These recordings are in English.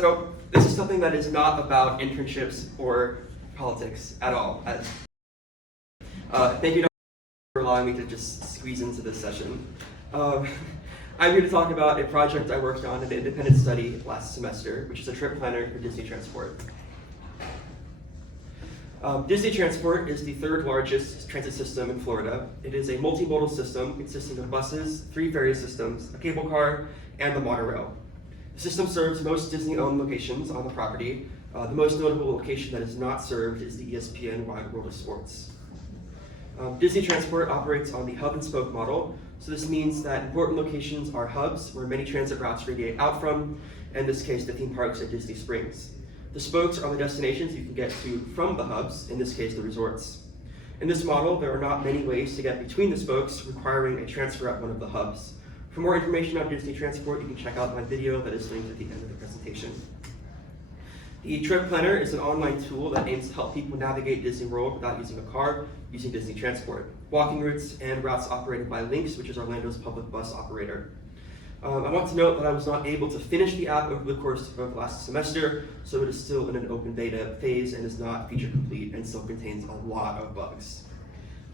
So this is something that is not about internships or politics at all. Thank you for allowing me to just squeeze into this session. I'm here to talk about a project I worked on in an independent study last semester, which is a trip planner for Disney Transport. Disney Transport is the third largest transit system in Florida. It is a multimodal system consisting of buses, 3 ferry systems, a cable car, and the monorail. The system serves most Disney-owned locations on the property. The most notable location that is not served is the ESPN Wide World of Sports. Disney Transport operates on the hub and spoke model, so this means that important locations are hubs where many transit routes radiate out from, in this case the theme parks at Disney Springs. The spokes are the destinations you can get to from the hubs, in this case the resorts. In this model, there are not many ways to get between the spokes, requiring a transfer at one of the hubs. For more information on Disney Transport, you can check out my video that is linked at the end of the presentation. The Trip Planner is an online tool that aims to help people navigate Disney World without using a car, using Disney Transport, walking routes, and routes operated by Lynx, which is Orlando's public bus operator. I want to note that I was not able to finish the app over the course of last semester, so it is still in an open beta phase and is not feature complete and still contains a lot of bugs.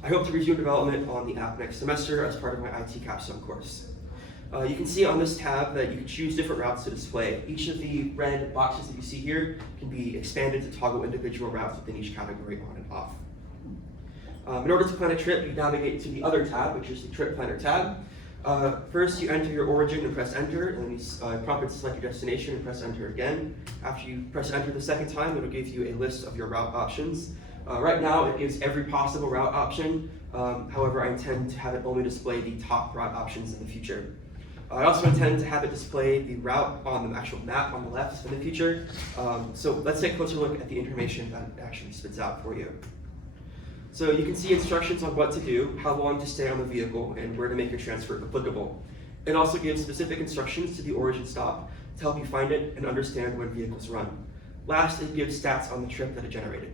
I hope to resume development on the app next semester as part of my IT capstone course. You can see on this tab that you can choose different routes to display. Each of the red boxes that you see here can be expanded to toggle individual routes within each category on and off. In order to plan a trip, you navigate to the other tab, which is the Trip Planner tab. First, you enter your origin and press enter, and then you prompt to select your destination and press enter again. After you press enter the second time, it'll give you a list of your route options. Right now, it gives every possible route option. However, I intend to have it only display the top route options in the future. I also intend to have it display the route on the actual map on the left in the future. So let's take a closer look at the information that it actually spits out for you. So you can see instructions on what to do, how long to stay on the vehicle, and where to make your transfer applicable. It also gives specific instructions to the origin stop to help you find it and understand when vehicles run. Last, it gives stats on the trip that it generated.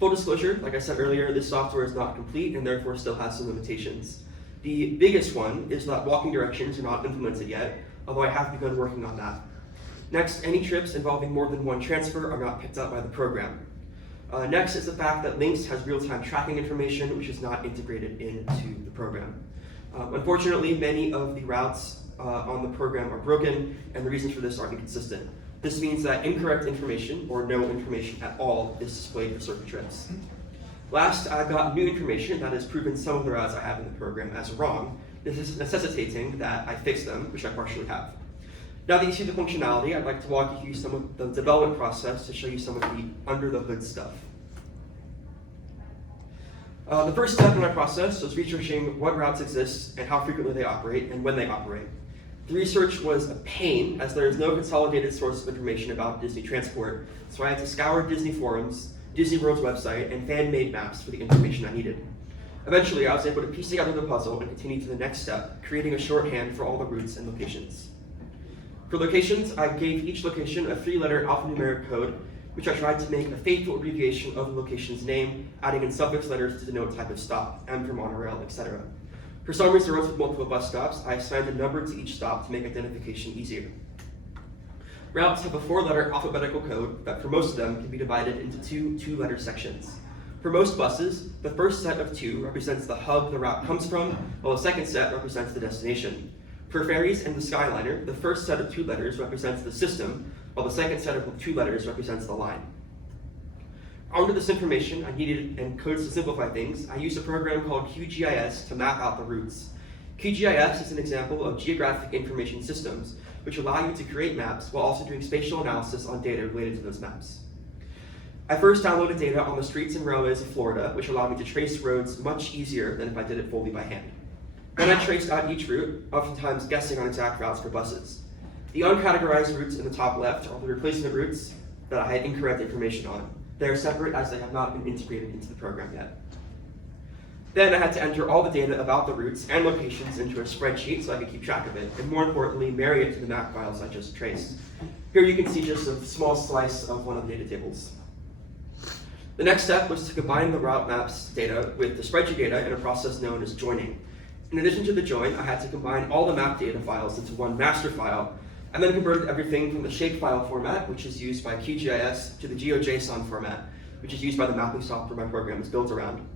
Full disclosure, like I said earlier, this software is not complete and therefore still has some limitations. The biggest one is that walking directions are not implemented yet, although I have begun working on that. Next, any trips involving more than one transfer are not picked up by the program. Next is the fact that Lynx has real-time tracking information, which is not integrated into the program. Unfortunately, many of the routes on the program are broken, and the reasons for this are inconsistent. This means that incorrect information, or no information at all, is displayed for certain trips. Last, I've got new information that has proven some of the routes I have in the program as wrong. This is necessitating that I fix them, which I partially have. Now that you see the functionality, I'd like to walk you through some of the development process to show you some of the under-the-hood stuff. The first step in my process was researching what routes exist and how frequently they operate and when they operate. The research was a pain, as there is no consolidated source of information about Disney Transport, so I had to scour Disney forums, Disney World's website, and fan-made maps for the information I needed. Eventually, I was able to piece together the puzzle and continue to the next step, creating a shorthand for all the routes and locations. For locations, I gave each location a 3-letter alphanumeric code, which I tried to make a faithful abbreviation of the location's name, adding in suffix letters to denote type of stop, M for monorail, etc. For some resorts with multiple bus stops, I assigned a number to each stop to make identification easier. Routes have a 4-letter alphabetical code that for most of them can be divided into 2 2-letter sections. For most buses, the first set of 2 represents the hub the route comes from, while the second set represents the destination. For ferries and the Skyliner, the first set of 2 letters represents the system, while the second set of 2 letters represents the line. Armed with this information I needed and codes to simplify things, I used a program called QGIS to map out the routes. QGIS is an example of geographic information systems, which allow you to create maps while also doing spatial analysis on data related to those maps. I first downloaded data on the streets and railways of Florida, which allowed me to trace roads much easier than if I did it fully by hand. Then I traced out each route, oftentimes guessing on exact routes for buses. The uncategorized routes in the top left are the replacement routes that I had incorrect information on. They are separate as they have not been integrated into the program yet. Then I had to enter all the data about the routes and locations into a spreadsheet so I could keep track of it, and more importantly, marry it to the map files I just traced. Here you can see just a small slice of one of the data tables. The next step was to combine the route maps data with the spreadsheet data in a process known as joining. In addition to the join, I had to combine all the map data files into one master file and then converted everything from the shapefile format, which is used by QGIS, to the GeoJSON format, which is used by the mapping software my program is built around.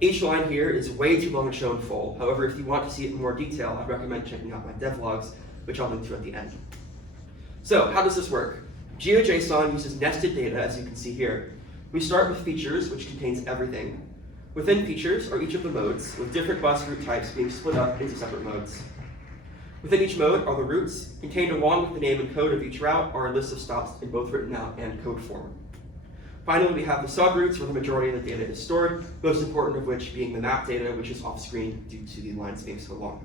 Each line here is way too long to show in full. However, if you want to see it in more detail, I'd recommend checking out my devlogs, which I'll link to at the end. So, how does this work? GeoJSON uses nested data, as you can see here. We start with features, which contains everything. Within features are each of the modes, with different bus route types being split up into separate modes. Within each mode are the routes. Contained along with the name and code of each route are a list of stops in both written out and code form. Finally, we have the subroutes where the majority of the data is stored, most important of which being the map data, which is off screen due to the lines being so long.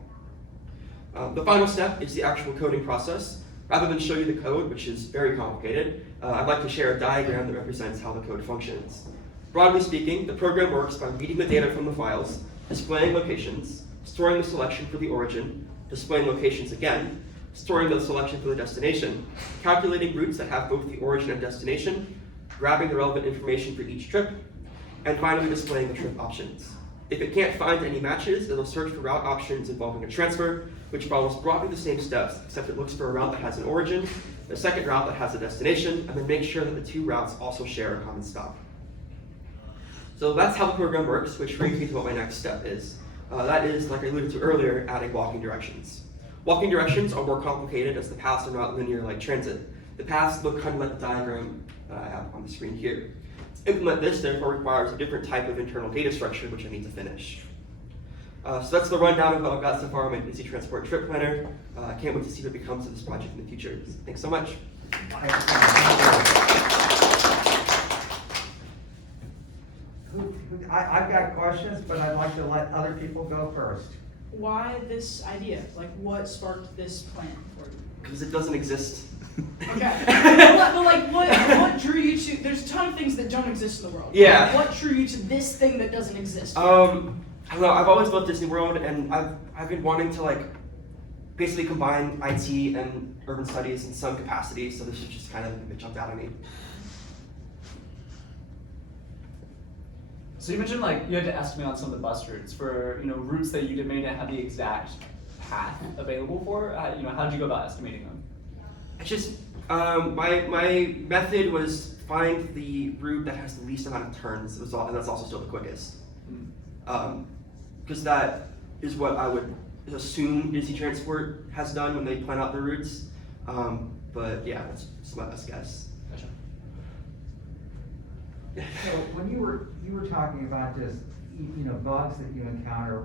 The final step is the actual coding process. Rather than show you the code, which is very complicated, I'd like to share a diagram that represents how the code functions. Broadly speaking, the program works by reading the data from the files, displaying locations, storing the selection for the origin, displaying locations again, storing the selection for the destination, calculating routes that have both the origin and destination, grabbing the relevant information for each trip, and finally displaying the trip options. If it can't find any matches, it'll search for route options involving a transfer, which follows broadly the same steps, except it looks for a route that has an origin, a second route that has a destination, and then make sure that the two routes also share a common stop. So that's how the program works, which brings me to what my next step is. That is, like I alluded to earlier, adding walking directions. Walking directions are more complicated as the paths are not linear like transit. The paths look kind of like the diagram that I have on the screen here. To implement this, therefore, requires a different type of internal data structure, which I need to finish. So that's the rundown of what I've got so far on my busy transport trip planner. I can't wait to see what becomes of this project in the future. Thanks so much. I've got questions, but I'd like to let other people go first. Why this idea? Like, what sparked this plan for you? Because it doesn't exist. Okay. But like, what drew you to? There's a ton of things that don't exist in the world. Yeah. Like, what drew you to this thing that doesn't exist? I don't know. I've always loved Disney World, and I've been wanting to like basically combine IT and urban studies in some capacity. So this is just kind of it jumped out at me. So you mentioned like you had to estimate on some of the bus routes for routes that you may not have the exact path available for. How did you go about estimating them? I just my method was find the route that has the least amount of turns, and that's also still the quickest. Because that is what I would assume Busy Transport has done when they plan out their routes. But yeah, that's my best guess. Gotcha. So when you were talking about just bugs that you encounter,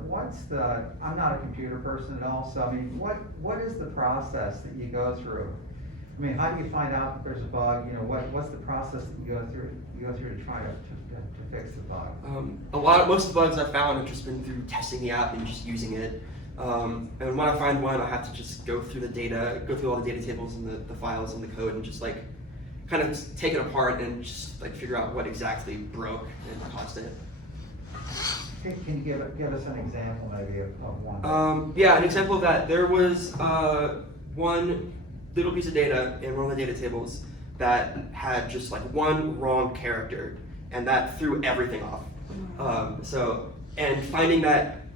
I'm not a computer person at all, so I mean, what is the process that you go through? I mean, how do you find out that there's a bug? What's the process that you go through to try to fix the bug? Most of the bugs I've found have just been through testing the app and just using it. And when I find one, I have to just go through the data, go through all the data tables and the files and the code, and just like kind of take it apart and just like figure out what exactly broke and caused it. Can you give us an example maybe of one? Yeah, an example of that. There was one little piece of data in one of the data tables that had just like one wrong character, and that threw everything off. And finding that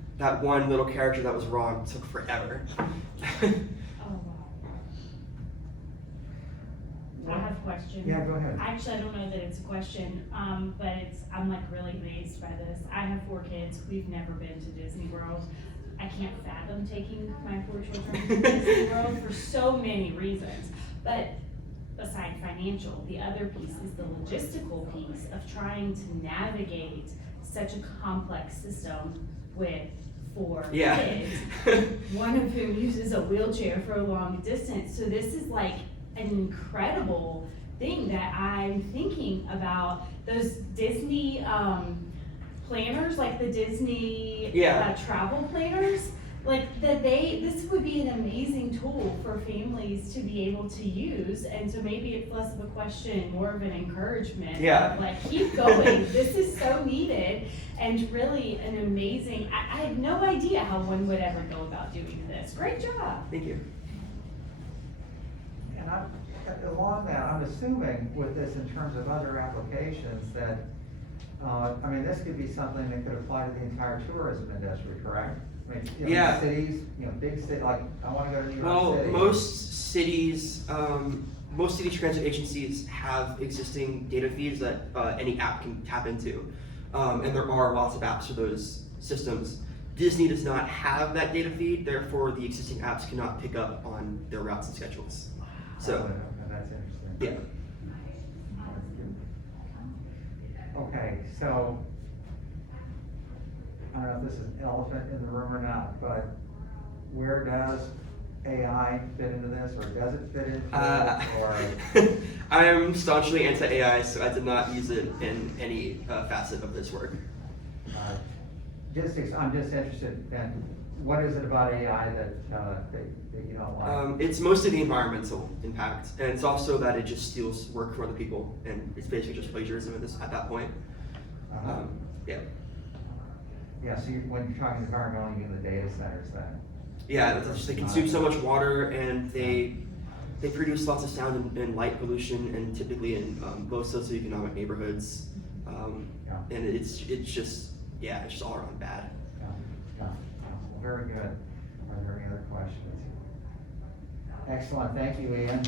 one little character that was wrong took forever. I have a question. Yeah, go ahead. Actually, I don't know that it's a question, but I'm like really amazed by this. I have 4 kids. We've never been to Disney World. I can't fathom taking my 4 children to Disney World for so many reasons. But aside financial, the other piece is the logistical piece of trying to navigate such a complex system with 4 kids, one of whom uses a wheelchair for a long distance. So this is like an incredible thing that I'm thinking about. Those Disney planners, like the Disney travel planners, like this would be an amazing tool for families to be able to use, and so maybe it's less of a question, more of an encouragement. Yeah. Of like, keep going. This is so needed, and really an amazing. I had no idea how one would ever go about doing this. Great job. Thank you. And along that, I'm assuming with this in terms of other applications that, this could be something that could apply to the entire tourism industry, correct? I I mean, Yeah. cities, big city, like, I wanna go to New York Well, City. most city transit agencies have existing data feeds that any app can tap into, and there are lots of apps for those systems. Disney does not have that data feed, therefore the existing apps cannot pick up on their routes and schedules. So, Okay, that's interesting. yeah. Okay, so, I don't know if this is an elephant in the room or not, but where does AI fit into this, or does it fit into it, or? I am staunchly anti-AI, so I did not use it in any facet of this work. I'm just interested in, what is it about AI that you don't like? It's mostly the environmental impact, and it's also that it just steals work from other people, and it's basically just plagiarism at that point. Uh-huh. Yeah. Yeah, so when you're talking environmental, you mean the data centers then? Yeah, that's just, they consume so much water, and they produce lots of sound and light pollution, and typically in low socioeconomic neighborhoods. Yeah. And it's just all around bad. Yeah, well, very good. Are there any other questions? Excellent, thank you, Ian.